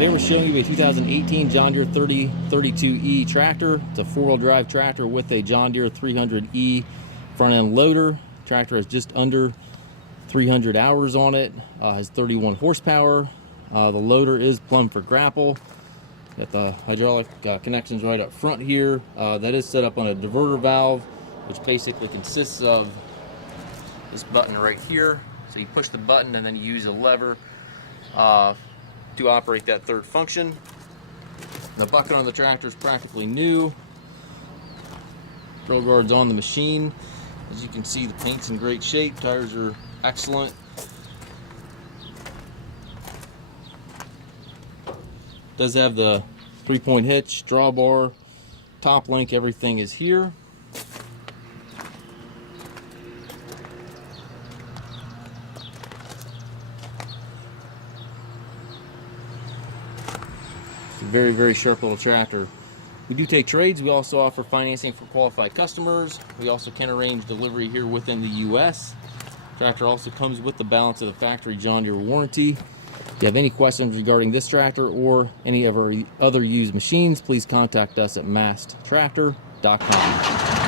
Today we're showing you a 2018 John Deere 3032E tractor. It's a four-wheel drive tractor with a John Deere 300E front-end loader. Tractor has just under 300 hours on it, has 31 horsepower. The loader is plumbed for Grapple. Got the hydraulic connections right up front here. That is set up on a diverter valve, which basically consists of this button right here. So you push the button and then you use a lever to operate that third function. The bucket on the tractor is practically new. Drill guards on the machine. As you can see, the paint's in great shape. Tires are excellent. Does have the 3-point hitch, drawbar, top link, everything is here. It's a very, very sharp little tractor. We do take trades. We also offer financing for qualified customers. We also can arrange delivery here within the U.S. Tractor also comes with the balance of the factory John Deere warranty. If you have any questions regarding this tractor or any of our other used machines, please contact us at masttractor.com.